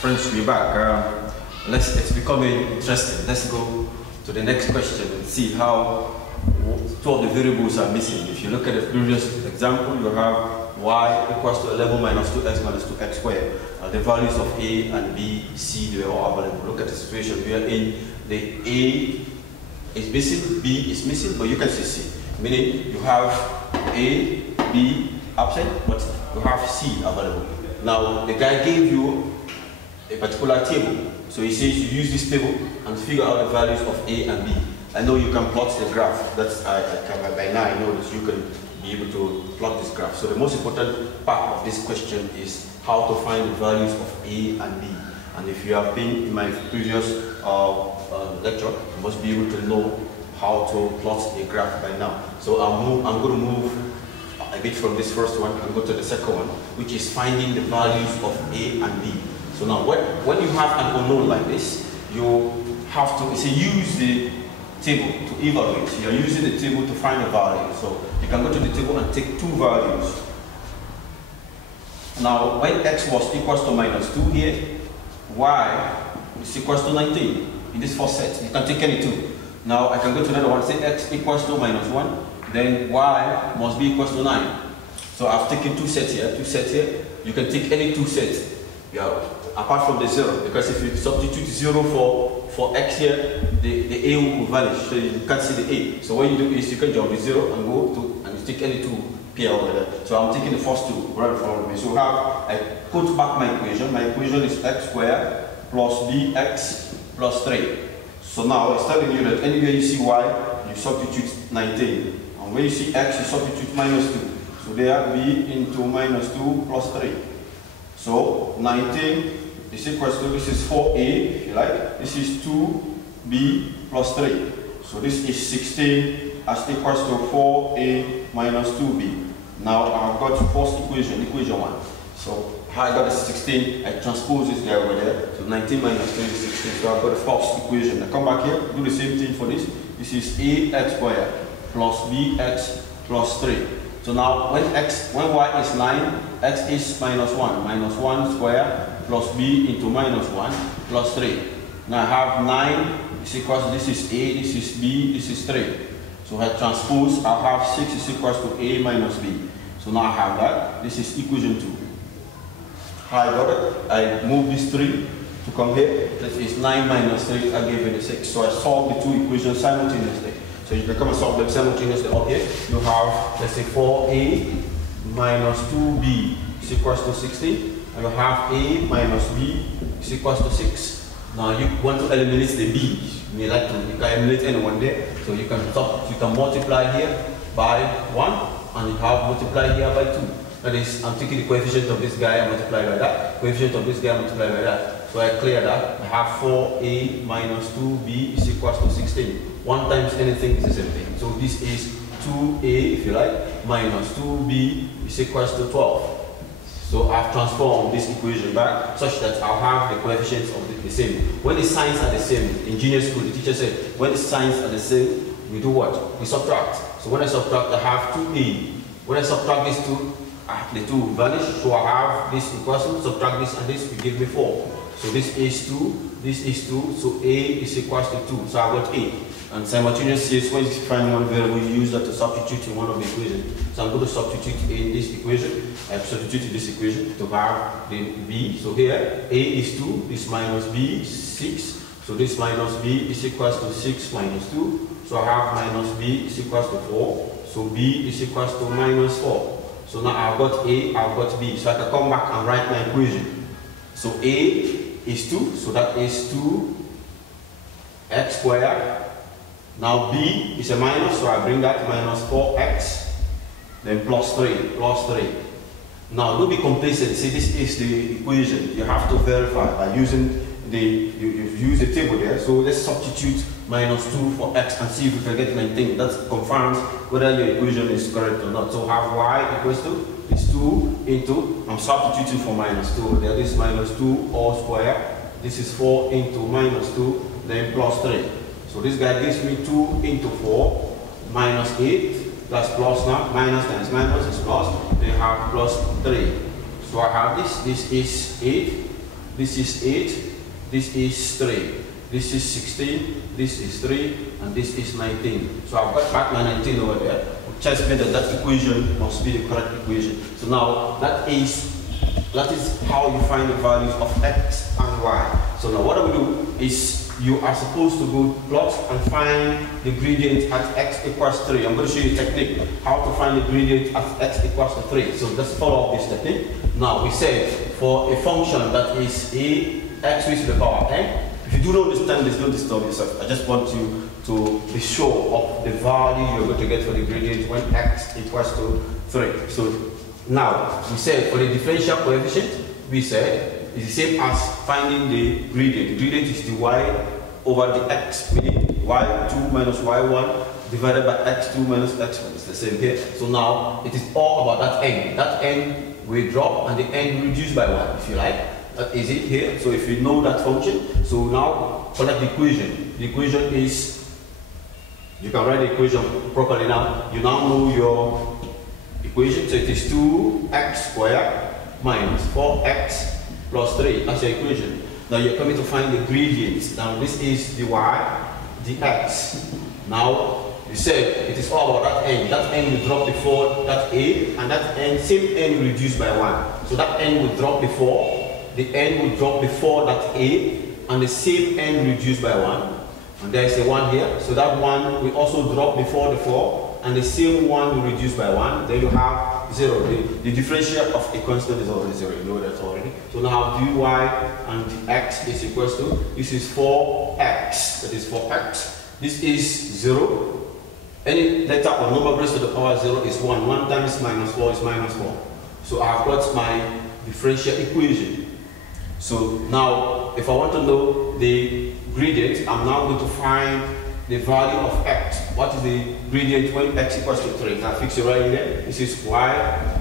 Friends, we're back. It's becoming interesting. Let's go to the next question and see how two of the variables are missing. If you look at the previous example, you have y equals to 11 minus 2x minus 2x squared. The values of a and b, c, they are all available. Look at the situation. We are in the a is missing, b is missing, but you can see c. Meaning you have a, b absent, but you have c available. Now the guy gave you a particular table. So he says you use this table and figure out the values of a and b. I know you can plot the graph. That's by now I know that you can be able to plot this graph. So the most important part of this question is how to find the values of a and b. And if you have been in my previous lecture, you must be able to know how to plot a graph by now. So I'm going to move a bit from this first one and go to the second one, which is finding the values of a and b. So now when you have an unknown like this, you have to use the table to evaluate. So you're using the table to find a value. So you can go to the table and take two values. Now when x was equals to minus 2 here, y is equals to 19. In this first set, you can take any two. Now I can go to another one, say x equals to minus 1, then y must be equals to 9. So I've taken two sets here. You can take any two sets. Yeah, apart from the 0, because if you substitute 0 for x here, the a will vanish, so you can't see the a. So what you do is you can jump the 0 and go to, and you take any two pair over there. So I'm taking the first two right in front of me. So I put back my equation. My equation is x squared plus bx plus 3. So now it's telling you that anywhere you see y, you substitute 19. And when you see x, you substitute minus 2. So there b into minus 2 plus 3. So 19 is equals to, this is 4a, if you like, this is 2b plus 3. So this is 16 as equals to 4a minus 2b. Now I've got first equation 1. So how I got the 16, I transpose this guy over there. So 19 minus 3 is 16. So I've got the first equation. I come back here, do the same thing for this. This is ax squared plus bx plus 3. So now when y is 9, x is minus 1. Minus 1 squared plus b into minus 1 plus 3. Now I have 9 is equals to, this is a, this is b, this is 3. So I transpose, I have 6 is equals to a minus b. So now I have that. This is equation 2. I got it. I move this 3 to come here. That is 9 minus 3, I gave it a 6. So I solve the two equations simultaneously. So you can come and solve them simultaneously up here. You have, let's say, 4a minus 2b is equals to 16. And you have a minus b is equals to 6. Now you want to eliminate the b. You may like to, you can eliminate anyone there. So you can multiply here by 1 and you have multiply here by 2. That is, I'm taking the coefficient of this guy and multiply by that. Coefficient of this guy and multiply by that. So I clear that. I have 4a minus 2b is equals to 16. 1 times anything is the same thing. So this is 2a, if you like, minus 2b is equals to 12. So I've transformed this equation back such that I'll have the coefficients of the same. When the signs are the same, in junior school, the teacher said, when the signs are the same, we do what? We subtract. So when I subtract, I have 2a. When I subtract these two, the 2 vanish. So I have this equation, subtract this and this will give me 4. So this is 2, this is 2, so a is equals to 2. So I got a. And simultaneously, when you find one variable, you use that to substitute in one of the equations. So I'm going to substitute in this equation. I've substituted this equation to have the b. So here, a is 2, this minus b is 6. So this minus b is equals to 6 minus 2. So I have minus b is equals to 4. So b is equals to minus 4. So now I've got a, I've got b. So I can come back and write my equation. So a is 2, so that is 2x squared. Now b is a minus, so I bring that minus 4x, then plus 3. Now don't be complacent. See, this is the equation. You have to verify by using you've used the table there. So let's substitute minus 2 for x and see if we can get 19. That confirms whether your equation is correct or not. So have y equals to is 2 into, I'm substituting for minus 2. There is minus 2 all square. This is 4 into minus 2, then plus 3. So this guy gives me 2 into 4 minus 8. That's plus now. Minus times minus is plus. They have plus 3. So I have this. This is 8. this is 8, this is 3, this is 16, this is 3, and this is 19. So I've got back my 19 over there, which has meant that that equation must be the correct equation. So now that is how you find the values of x and y. So now what I will do is you are supposed to go plot and find the gradient at x equals 3. I'm going to show you a technique how to find the gradient at x equals to 3. So let's follow up this technique. Now we said for a function that is a x raised to the power n. If you do not understand this, don't disturb yourself. I just want you to be sure of the value you're going to get for the gradient when x equals to 3. So now we said for the differential coefficient, we said it's the same as finding the gradient. The gradient is the y over the x, meaning y2 minus y1 divided by x2 minus x1. It's the same here. So now it is all about that n. That n will drop and the n reduced by 1, if you like. That is it here. So if you know that function, so now collect the equation. The equation is, you can write the equation properly now. You now know your equation. So it is 2x squared minus 4x plus 3. That's your equation. Now you're coming to find the gradients. Now this is the y, the x. Now you said it is all about that n. That n will drop before that a, and that n, same n reduced by 1. So that n will drop before, the n will drop before that a, and the same n reduced by 1. And there is a 1 here. So that 1 will also drop before the 4, and the same 1 will reduce by 1. Then you have 0. The differential of a constant is already 0. You know that already. So now dy and dx is equals to, this is 4x. That is 4x. This is 0. Any letter or number raised to the power 0 is 1. 1 times minus 4 is minus 4. So I've got my differential equation. So now if I want to know the gradient, I'm now going to find the value of x. What is the gradient when x equals to 3? Now fix it right in there. This is y,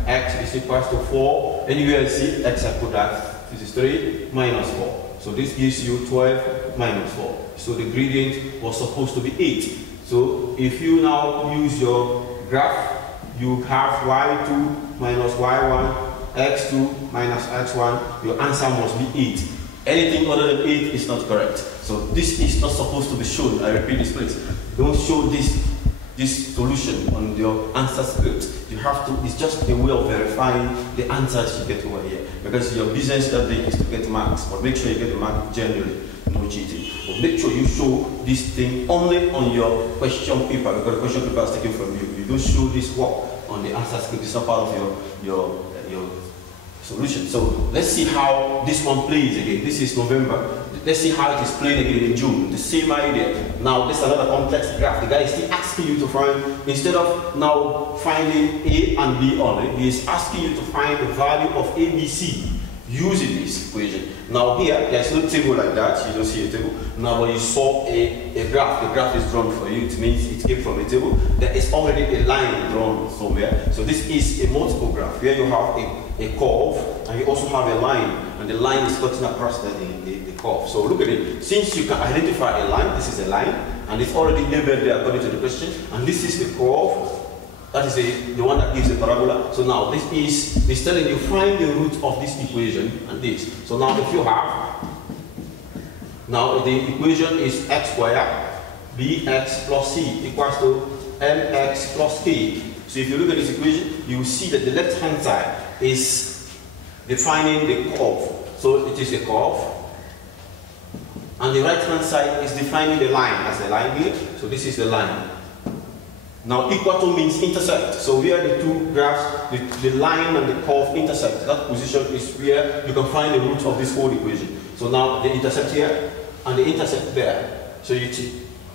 x is equals to 4. Anywhere you see x, I put that. This is 3 minus 4. So this gives you 12 minus 4. So the gradient was supposed to be 8. So if you now use your graph, you have y2 minus y1, x2 minus x1. Your answer must be 8. Anything other than 8 is not correct. So this is not supposed to be shown. I repeat this, please. Don't show this solution on your answer script. You have to, it's just a way of verifying the answers you get over here. Because your business that day is to get marks, but make sure you get the mark genuinely, no cheating. But make sure you show this thing only on your question paper, because the question paper is taken from you. You don't show this work on the answer script. It's not part of your solution. So let's see how this one plays again. This is November. Let's see how it is playing again in June. The same idea. Now this is another complex graph. The guy is still asking you to find, instead of now finding A and B only, he is asking you to find the value of A, B, C using this equation. Now here, there's no table like that. You don't see a table. Now when you saw a graph, the graph is drawn for you. It means it came from a table. There is already a line drawn somewhere. So this is a multiple graph where you have a curve and you also have a line, and the line is cutting across the curve. So look at it. Since you can identify a line, this is a line, and it's already labeled there according to the question, and this is the curve. That is the one that gives the parabola. So now this is telling you find the root of this equation and this. So now if you have, now the equation is x squared bx plus c equals to mx plus k. So if you look at this equation, you will see that the left hand side is defining the curve. So it is a curve. And the right hand side is defining the line as the line here. So this is the line. Now equal to means intersect. So where the two graphs, the line and the curve intersect, that position is where you can find the root of this whole equation. So now they intersect here and they intersect there. So you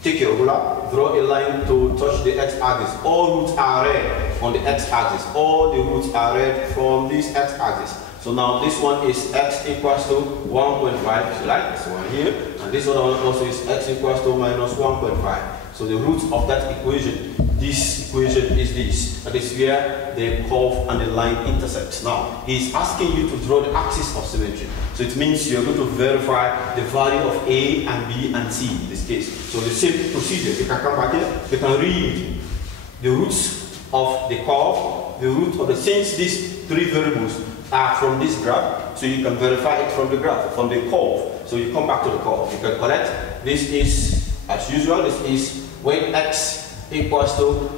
take your ruler, draw a line to touch the x-axis. All roots are red on the x-axis. All the roots are red from this x-axis. So now this one is x equals to 1.5, if you like, this one here. And this other one also is x equals to minus 1.5. So the root of that equation, this equation is this. That is where the curve and the line intersect. Now, he's asking you to draw the axis of symmetry. So it means you're going to verify the value of A and B and C in this case. So the same procedure, you can come back here, you can read the roots of the curve, the root of the, since this three variables are from this graph, so you can verify it from the graph, from the curve. So you come back to the curve. You can connect. This is, as usual, this is when x equals to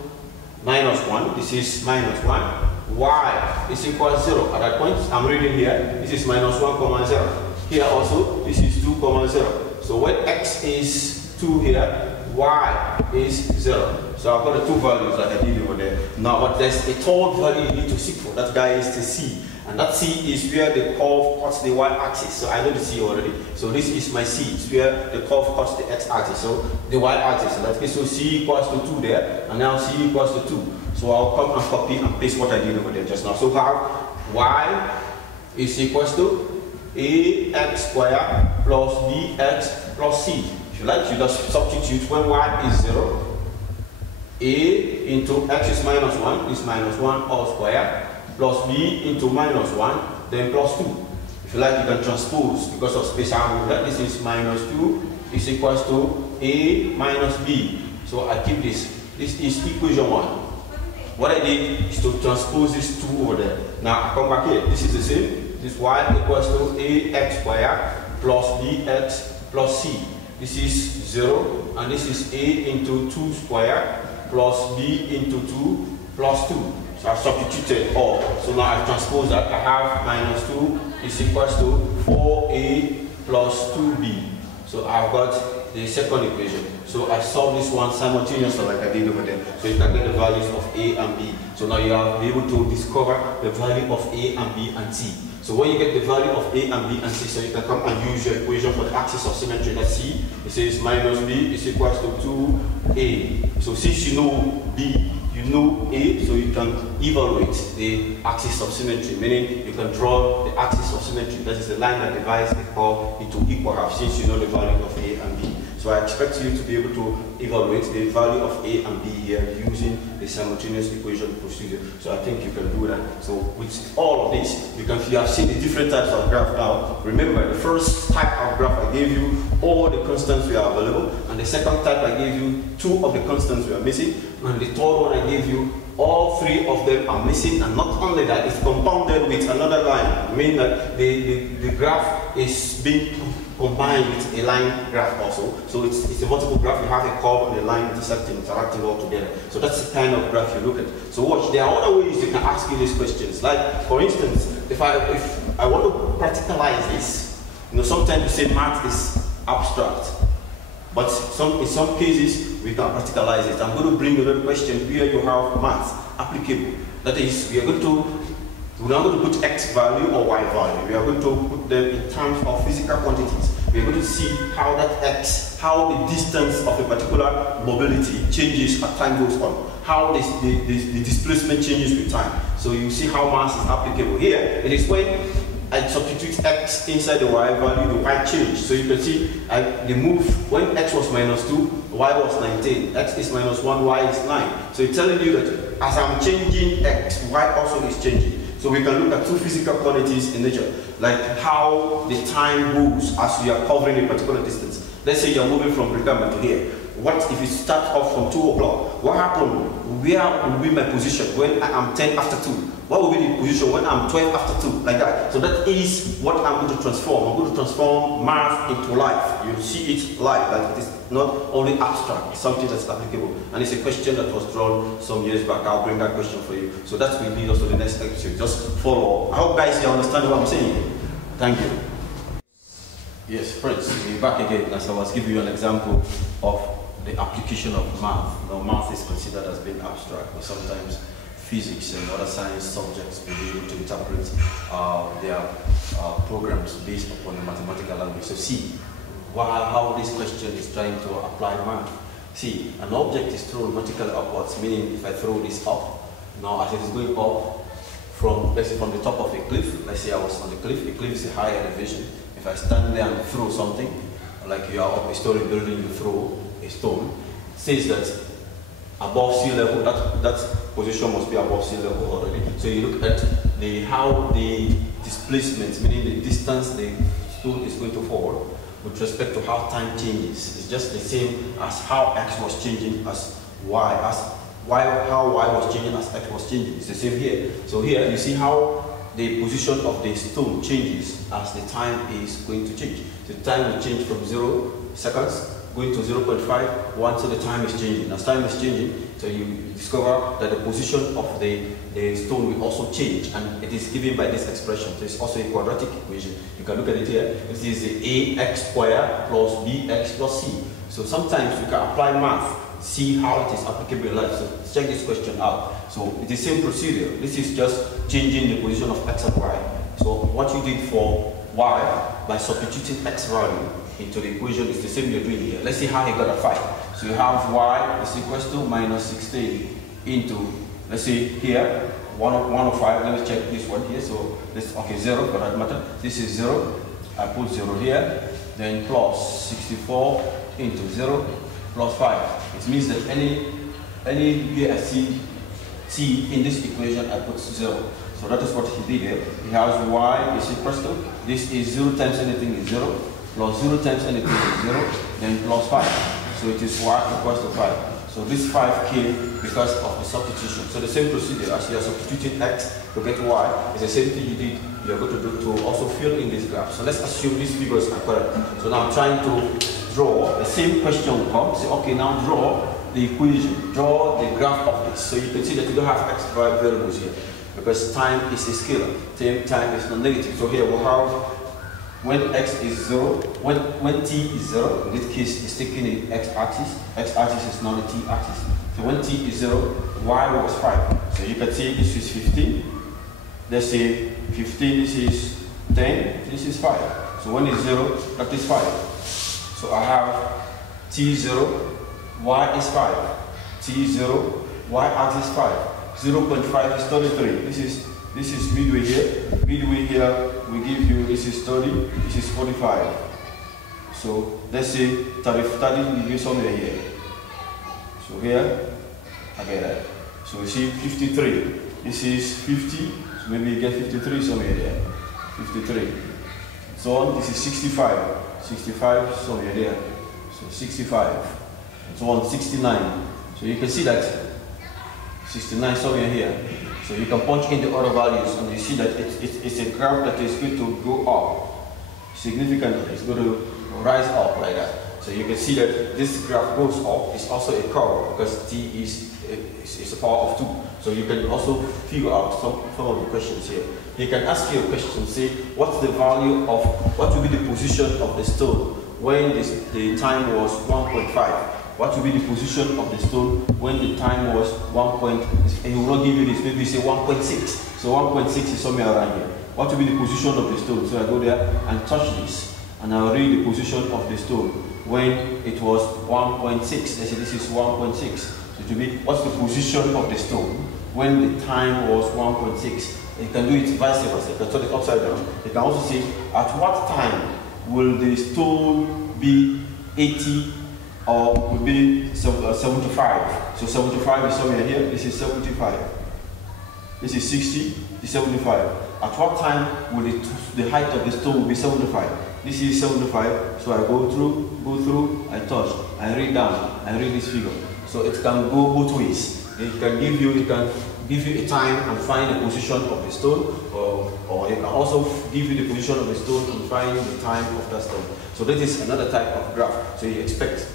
-1. This is -1. Y is equal to 0. At that point, I'm reading here, this is -1, 0. Here also, this is 2, 0. So when x is 2 here, y is 0. So I've got the two values that I did over there. Now, but there's a third value you need to seek for. That guy is the c. And that c is where the curve cuts the y-axis. So I know the c already. So this is my c. It's where the curve cuts the x-axis. So the y-axis. So that is, so c equals to 2 there. And now c equals to 2. So I'll come and copy and paste what I did over there just now. So how y is equals to ax squared plus bx plus c. If you like, you just substitute when y is 0. A into x is -1 is -1 all square plus b into -1 then plus 2. If you like, you can transpose because of spatial movement. This is -2 is equals to a minus b. So I keep this. This is equation 1. What I did is to transpose this 2 over there. Now I come back here. This is the same. This y equals to ax squared plus bx plus c. This is 0 and this is a into 2 squared plus b into 2 plus 2. So I substituted all. So now I transpose that. I have -2 is equals to 4a plus 2b. So I've got the second equation. So I solve this one simultaneously like I did over there. So you can get the values of a and b. So now you are able to discover the value of a and b and c. So when you get the value of a and b and c, so you can come and use your equation for the axis of symmetry. Let's see. It says -b is equals to 2a. So since you know b, you know a, so you can evaluate the axis of symmetry, meaning you can draw the axis of symmetry. That is the line that divides the curve into equal halves, since you know the value of a and b. So I expect you to be able to evaluate the value of a and b here using the simultaneous equation procedure. So I think you can do that. So with all of this, you have seen the different types of graph now. Remember, the first type of graph I gave you, all the constants were available, and the second type I gave you, 2 of the constants were missing, and the third one I gave you, all 3 of them are missing, and not only that, it's compounded with another line, meaning that the graph is being combined with a line graph also. So it's a multiple graph. You have a curve and a line interacting all together. So that's the kind of graph you look at. So watch, there are other ways you can ask you these questions. Like, for instance, if I want to practicalize this, you know, sometimes you say math is abstract, but in some cases we can practicalize it. I'm going to bring another question where you have math applicable. That is, we're not going to put x value or y value. We are going to put them in terms of physical quantities. We are going to see how that x, how the distance of a particular mobility changes as time goes on, how the displacement changes with time. So you see how mass is applicable here. It is when I substitute x inside the y value, the y change. So you can see the move when x was -2, y was 19, x is -1, y is 9. So it's telling you that as I'm changing x, y also is changing. So we can look at 2 physical quantities in nature, like how the time moves as we are covering a particular distance. Let's say you're moving from Brigama to here. What if you start off from 2 o'clock? What happened? Where will be my position when I am 10 after 2? What will be the position when I'm 12 after 2? Like that. So that is what I'm going to transform. I'm going to transform math into life. You see it live. Like it is not only abstract, it's something that's applicable. And it's a question that was drawn some years back. I'll bring that question for you. So that will lead us to the next lecture. Just follow. I hope guys you understand what I'm saying. Thank you. Yes, friends, we're back again. As I was giving you an example of the application of math. Now, math is considered as being abstract, but sometimes physics and other science subjects will be able to interpret their programs based upon the mathematical language. So see how this question is trying to apply math. See, an object is thrown vertically upwards, meaning if I throw this up, now as it is going up from, let's say from the top of a cliff, let's say I was on the cliff, a cliff is a high elevation. If I stand there and throw something, like you are up a story building, you throw a stone, it says that above sea level, that position must be above sea level already. So you look at how the displacement, meaning the distance the stone is going to fall with respect to how time changes. It's just the same as how x was changing as y, as how y was changing as x was changing. It's the same here. So here you see how the position of the stone changes as the time is going to change. The time will change from 0 seconds going to 0.5, 1, so the time is changing. As time is changing, so you discover that the position of the stone will also change, and it is given by this expression. So it's also a quadratic equation. You can look at it here. This is the ax squared plus bx plus c. So sometimes you can apply math, see how it is applicable in life. So check this question out. So it's the same procedure. This is just changing the position of x and y. So what you did for y by substituting x value into the equation is the same you're doing here. Let's see how he got a 5. So you have y is equals to minus 16 into, let's say here, 105. Let me check this one here. So this, okay, 0 for that matter. This is 0. I put 0 here. Then plus 64 into 0 plus 5. It means that any way I see t in this equation, I put 0. So that is what he did here. He has y is equals to, this is 0 times anything is 0, plus 0 times anything is 0, then plus 5. So it is y equals to 5. So this 5 came because of the substitution. So the same procedure as you are substituting x to get y is the same thing you did, you are going to do to also fill in this graph. So let's assume these figures are correct. So now I'm trying to draw, the same question will come. Say, okay, now draw the equation, draw the graph of this. So you can see that you don't have x variables here, because time is a scalar, time is non-negative. So here we'll have when x is 0, when t is 0, in this case it's taking the x-axis is now the t-axis. So when t is 0, y was 5. So you can see this is 15, let's say 15, this is 10, this is 5. So when it's 0, that is 5. So I have t0, y is 5, t0, y-axis 5. 0.5 is 33. This is midway here. Midway here we give you, this is 30, this is 45. So let's say 30 we give somewhere here. So here, I get that. So we see 53. This is 50, so maybe you get 53 somewhere there. 53. So on, this is 65. 65 somewhere there. So 65. So on, 69. So you can see that 69 somewhere here. So you can punch in the other values and you see that it's a graph that is going to go up significantly. It's going to rise up like that. So you can see that this graph goes up. It's also a curve because t is a power of 2. So you can also figure out some of the questions here. He can ask you a question, say, what's the value of, what will be the position of the stone when the time was 1.5? What will be the position of the stone when the time was 1. He will not give you this, maybe say 1.6. So 1.6 is somewhere around here. What will be the position of the stone? So I go there and touch this, and I'll read the position of the stone when it was 1.6. Let's say this is 1.6. So it will be, what's the position of the stone when the time was 1.6? You can do it vice versa. You can turn it upside down. You can also say, at what time will the stone be 80 or will be 75. So 75 is somewhere here. This is 75. This is 60. This is 75. At what time will the height of the stone will be 75? This is 75. So I go through, I touch, I read down, I read this figure. So it can go both ways. It can give you a time and find the position of the stone, or it can also give you the position of the stone and find the time of that stone. So that is another type of graph. So you expect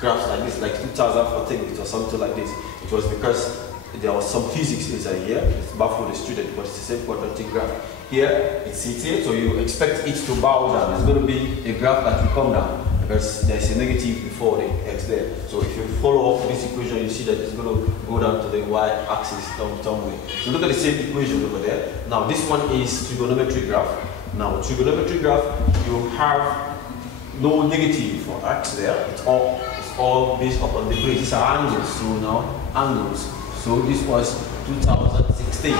graphs like this, like 2014, it was something like this. It was because there was some physics inside here. It's baffled the student, but it's the same quadratic graph. Here, it's here, so you expect it to bow down. It's going to be a graph that will come down because there's a negative before the x there. So if you follow up this equation, you see that it's going to go down to the y-axis some way. So look at the same equation over there. Now this one is trigonometry graph. Now trigonometry graph, you have no negative for x there. It's all based upon the base. These are angles. So now angles. So this was 2016.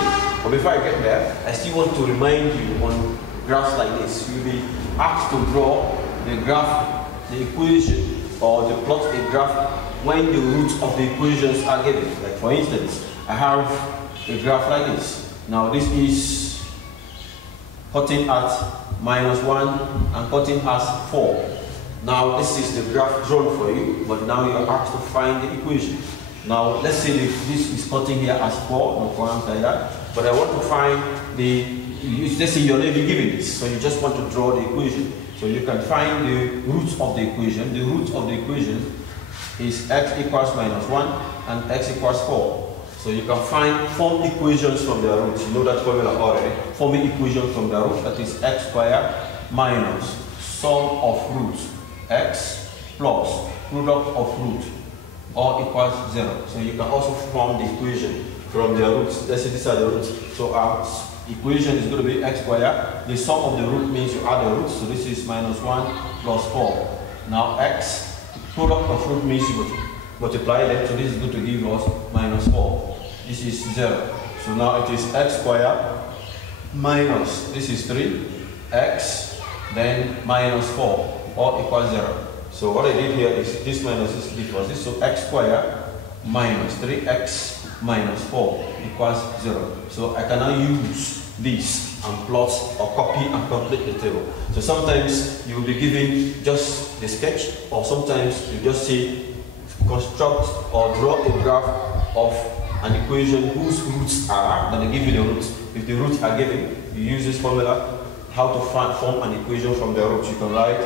But before I get there, I still want to remind you on graphs like this, you'll be asked to draw the graph, the equation, or to plot a graph when the roots of the equations are given. Like for instance, I have a graph like this. Now this is cutting at -1 and cutting at 4. Now this is the graph drawn for you, but now you are asked to find the equation. Now let's say this is cutting here as 4, no problems like that. But I want to find let's say you're already given this, so you just want to draw the equation. So you can find the roots of the equation. The root of the equation is x equals -1 and x equals 4. So you can form equations from their roots. You know that formula already. Form an equation from the root, that is x squared minus sum of roots x plus product of root all equals 0. So you can also form the equation from their roots. Let's say these are the roots. So our equation is going to be x squared. The sum of the root means you add the roots. So this is -1 plus 4. Now x, product of root means you multiply them. So this is going to give us -4. This is 0. So now it is x squared minus, this is 3, x, then -4, all equals 0. So what I did here is this minus this equals this. So x squared minus 3x minus 4 equals 0. So I can now use this and plot or copy and complete the table. So sometimes you will be given just the sketch, or sometimes you just say construct or draw a graph of an equation whose roots are, then they give you the roots. If the roots are given, you use this formula, how to form an equation from the roots. You can write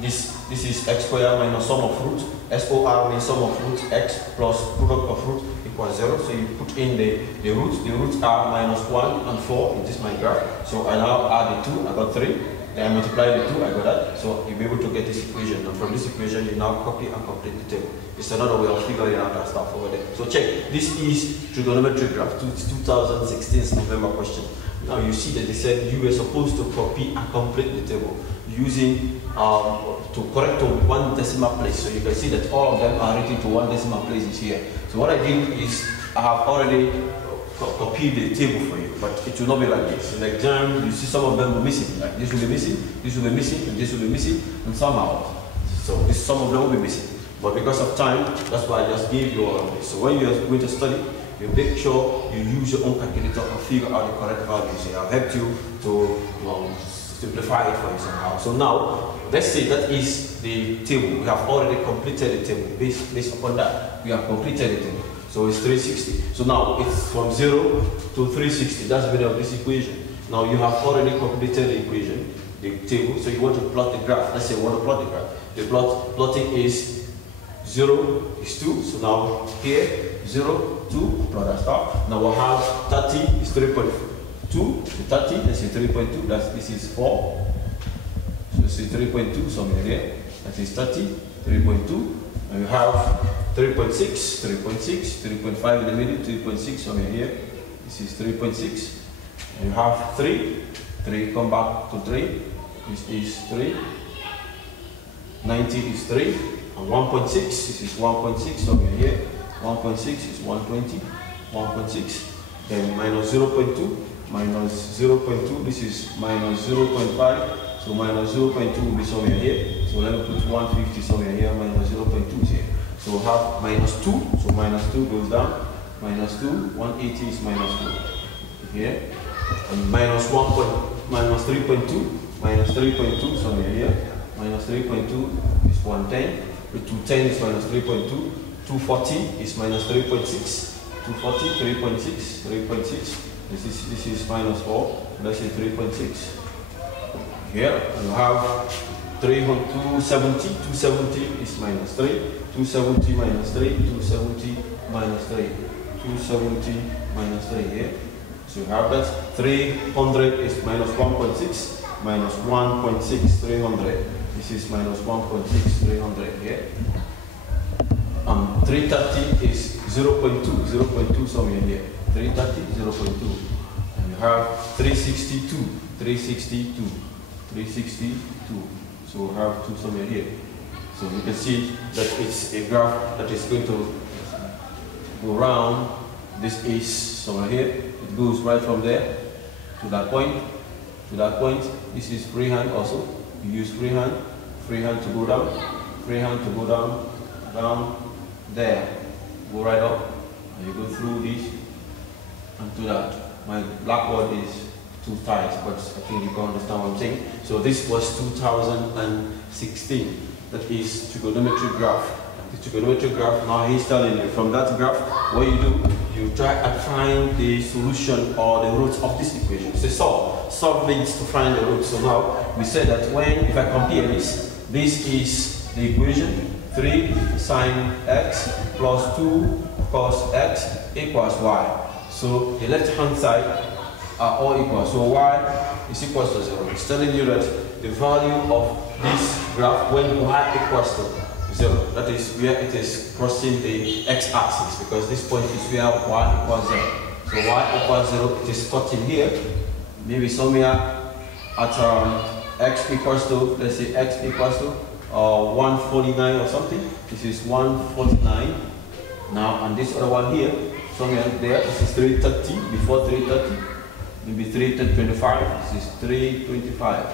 this is x squared minus sum of roots. SOR means sum of roots x plus product of root equals 0. So you put in the roots. The roots are -1 and 4 in this my graph. So I now add the 2, I got 3. Then I multiply the 2, I got that. So you'll be able to get this equation. And from this equation, you now copy and complete the table. It's another way of figuring out that stuff over there. So check. This is trigonometry graph, 2016 November question. Now you see that they said you were supposed to copy and complete the table using to correct to 1 decimal place. So you can see that all of them are written to 1 decimal places here. So what I did is I have already copied the table for you, but it will not be like this. In the exam, you see some of them will be missing. Like this will be missing, this will be missing, and this will be missing, and somehow. So some of them will be missing. But because of time, that's why I just gave you all of this. So when you are going to study, you make sure you use your own calculator and figure out the correct values. So I've helped you to simplify it for you somehow. So now, let's say that is the table. We have already completed the table. Based upon that, we have completed the table. So it's 360. So now it's from 0 to 360. That's the middle of this equation. Now you have already completed the equation, the table. So you want to plot the graph. Let's say you want to plot the graph. The plotting is 0 is 2. So now here, 0, 2, plot that stuff. Now we'll have 30 is 3.2. The 30, let's say 3.2. This is 4. So this is 3.2 somewhere there. That is 30, 3.2. And you have 3.6, 3.6, 3.5 in the middle, 3.6 somewhere here. This is 3.6. And you have 3. 3 come back to 3. This is 3. 90 is 3. And 1.6, this is 1.6 somewhere here. 1.6 is 120. 1.6. Then minus 0.2. Minus 0.2. This is minus 0.5. So minus 0.2 will be somewhere here. So let me put 150 somewhere here. Minus 0.2 is here. So we'll have minus 2. So minus 2 goes down. Minus 2. 180 is minus 2. Here. And minus 3.2. Minus 3.2 somewhere here. Minus 3.2 is 110. 210 is minus 3.2. 240 is minus 3.6. 240, 3.6, 3.6. This is minus 4. Let's say 3.6. Here you have 270. 270 is minus 3. 270 minus 3. 270 minus 3. 270 minus 3 here. So you have that. 300 is minus 1.6. Minus 1.6. 300. This is minus 1.6. 300 here. 330 is 0.2. 0.2 somewhere here. 330, 0.2. And you have 362. 362. 362. So we have 2 somewhere here. So you can see that it's a graph that is going to go round. This is somewhere here. It goes right from there to that point. To that point. This is freehand also. You use freehand. Freehand to go down. Freehand to go down. Down there. Go right up. And you go through this and to that. My blackboard is too tight, but I think you can understand what I'm saying. So this was 2016. That is trigonometry graph. the trigonometry graph. Now he's telling you from that graph, what you do, you try and find the solution or the roots of this equation. So solve means to find the roots. So now we said that if I compare this is the equation 3 sine x plus 2 cos x equals y. So the left hand side are all equal. So y is equals to 0. It's telling you that the value of this graph when y equals to 0, that is where it is crossing the x-axis, because this point is where y equals 0. So y equals 0, it is touching here, maybe somewhere at x equals to, let's say x equals to 149 or something. This is 149 now, and this other one here, somewhere there, this is 330, before 330, maybe 325, this is 325.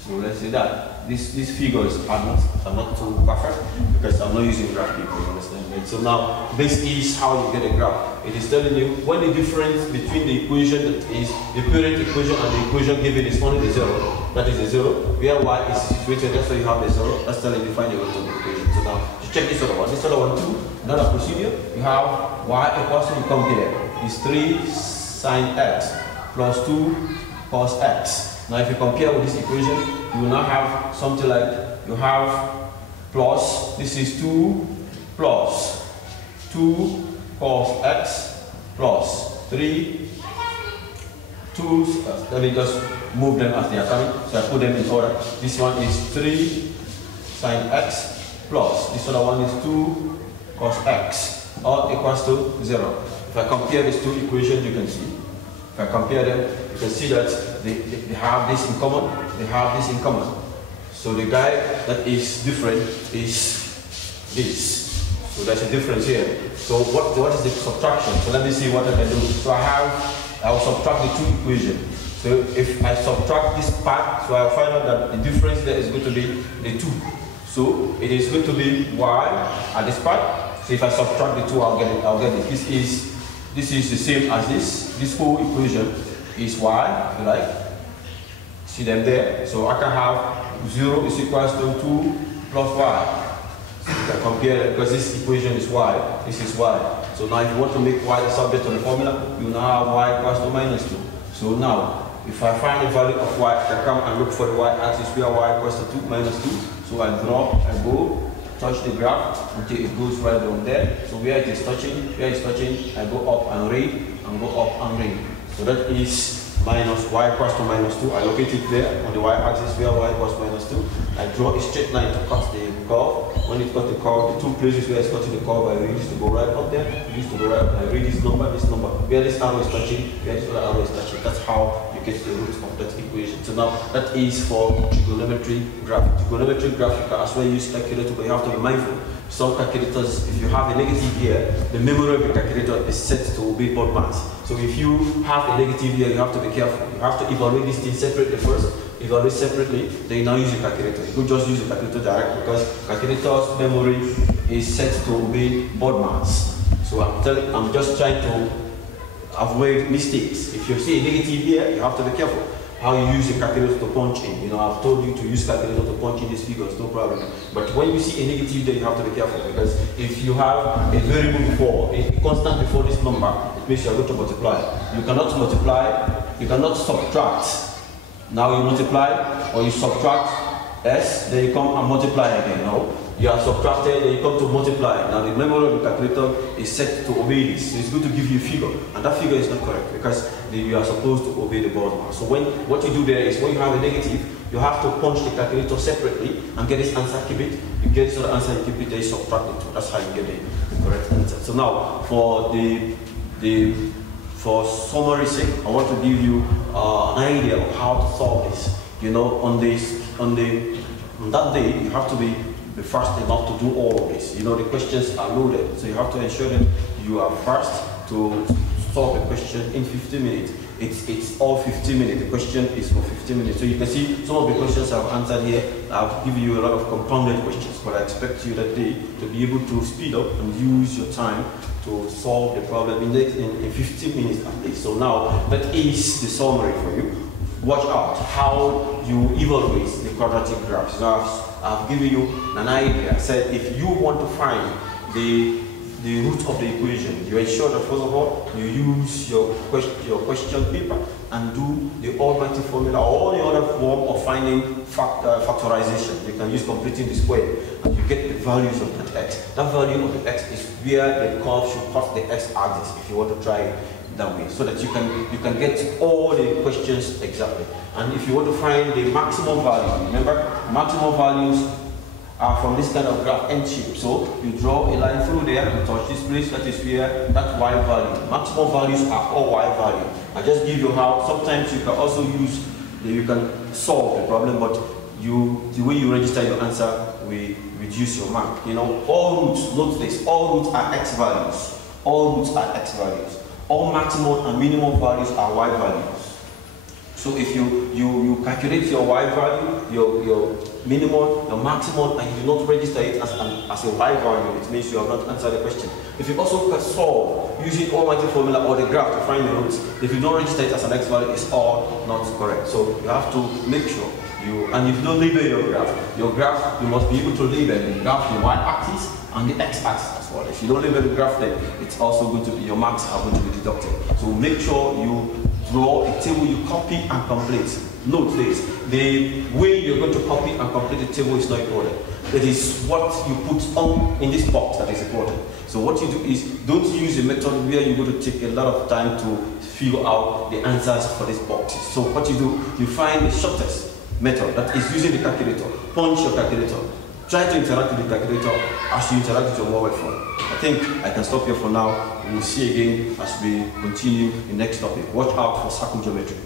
So let's say that these figures are not too perfect because I'm not using graph people, you understand? And so now this is how you get a graph. It is telling you when the difference between the equation that is the parent equation and the equation given is only the 0. That is the 0. Where y is situated, that's why you have the 0. That's telling you find the root of the equation. So now to check this other one. This other one too. Another procedure. You have y equals to, you come here. Is 3 sine x plus 2 cos x. Now if you compare with this equation, you will now have something like, you have plus, this is 2 plus 2 cos x plus 3, 2, let me just move them as they are coming, so I put them in order. This one is 3 sine x plus, this other one is 2 cos x, all equals to 0. If I compare these two equations, you can see, if I compare them, you can see that they have this in common, they have this in common. So the guy that is different is this. So there's a difference here. So what is the subtraction? So let me see what I can do. So I will subtract the two equations. So if I subtract this part, so I'll find out that the difference there is going to be the 2. So it is going to be y at this part. So if I subtract the 2, I'll get it. This is the same as this. This whole equation is y, if you like. See them there. So I can have 0 is equals to 2 plus y. So you can compare it because this equation is y, this is y. So now if you want to make y the subject of the formula, you now have y equals to minus 2. So now, if I find the value of y, I can come and look for the y-axis where y equals to 2 minus 2. So I draw, I go, touch the graph until it goes right down there. So where it is touching, I go up and read, and go up and read. So that is minus y equals to minus 2. I locate it there on the y-axis where y equals minus 2. I draw a straight line to cut the curve. When it cut the curve, the two places where it's cutting the curve, I read this to go right up there, this to go right up. I read this number, where this arrow is touching, where this other arrow is touching. That's how you get the root of that equation. So now that is for trigonometry graph. Trigonometry graph, you can as well use calculator, but you have to be mindful. Some calculators, if you have a negative here, the memory of the calculator is set to obey odd bands. So if you have a negative here, you have to be careful. You have to evaluate this thing separately first. Evaluate separately, then you now use your calculator. You could just use the calculator direct because calculator's memory is set to obey odd bands. So I'm just trying to avoid mistakes. If you see a negative here, you have to be careful how you use your calculator to punch in. You know, I've told you to use calculator to punch in these figures, no problem. But when you see a negative there, you have to be careful because if you have a variable before, a constant before this number, it means you are going to multiply. You cannot multiply, you cannot subtract. Now you multiply or you subtract s, then you come and multiply again. No, you are subtracted, then you come to multiply. Now the memory of the calculator is set to obey this. So it's going to give you a figure, and that figure is not correct because you are supposed to obey the board mass. So what you do there is when you have a negative, you have to punch the calculator separately and get this answer, keep it. You get this other answer, you keep it, then you subtract it. That's how you get the correct answer. So now for summary sake, I want to give you an idea of how to solve this. You know, on that day, you have to be fast enough to do all of this. You know, the questions are loaded, so you have to ensure that you are fast to solve the question in 15 minutes. It's all 15 minutes. The question is for 15 minutes. So you can see some of the questions I've answered here. I've given you a lot of compounded questions, but I expect you that day to be able to speed up and use your time to solve the problem in 15 minutes at least. So now that is the summary for you. watch out how you evaluate the quadratic graphs. Now, I've given you an idea. I said if you want to find the root of the equation, you ensure that first of all you use your question paper and do the almighty formula or any other form of finding factorization. You can use completing the square and you get the values of that x. That value of the x is where the curve should cut the x-axis if you want to try it that way, so that you can get all the questions exactly. And if you want to find the maximum value, remember maximum values are from this kind of graph N shape. So you draw a line through there and touch this place, that is where that y value. Maximum values are all y value. I just give you how sometimes you can also use, you can solve the problem, but the way you register your answer will reduce your mark. You know, all roots, note this, all roots are x values. All roots are x values. All maximum and minimum values are y values. So if you calculate your y value, your minimum, your maximum, and you do not register it as a y value, it means you have not answered the question. If you also can solve using almighty formula or the graph to find the roots, if you don't register it as an x value, it's all not correct. So you have to make sure and if you don't label your graph, you must be able to label the graph, the y-axis, and the x-axis as well. If you don't label the graph, then it's also going to be, your marks are going to be deducted. So make sure you draw a table you copy and complete. Note this, the way you're going to copy and complete the table is not important. It is what you put on in this box that is important. So what you do is, don't use a method where you're going to take a lot of time to figure out the answers for these boxes. So what you do, you find the shortest method, that is using the calculator. Punch your calculator. Try to interact with the calculator as you interact with your mobile phone. I think I can stop here for now. We will see again as we continue the next topic. Watch out for circle geometry.